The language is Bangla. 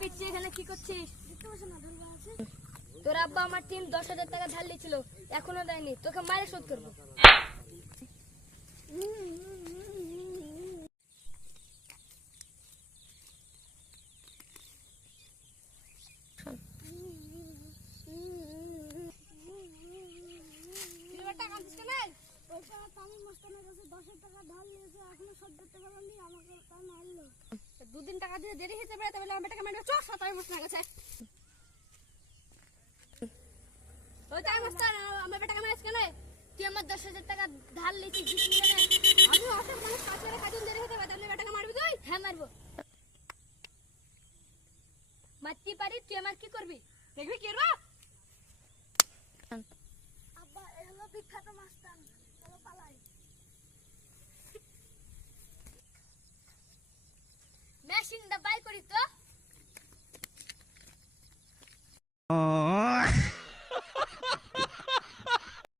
পিচ্ছি এখানে কি করছিস? তোর আব্বা আমার 10,000 টাকা ধার নিয়েছিল, এখনো দেয়নি। তোকে মারে শোধ করবো। দুদিন টাকা দিয়ে দেরি হতে পারে, তবে আমার টাকা মারবে। চল সাতাই মাস না গেছে। ওই তাই মাস্টার, আমার টাকা মারিস কেন? তুই আমার 10,000 টাকা ধার নিয়েছিস, দিছিস কেন? আমি অসুখ মানুষ, 5 টাকা কাজে দেরি হতে পারে, তাহলে টাকা মারবি তুই? হ্যাঁ মারবো। মারতে পারি, তুই আমার কি করবি? দেখবি কি করবো? আব্বা এ হলো বিখ্যাত মাস্টার, চলো পালাই। মেশিনটা বাই করি তো।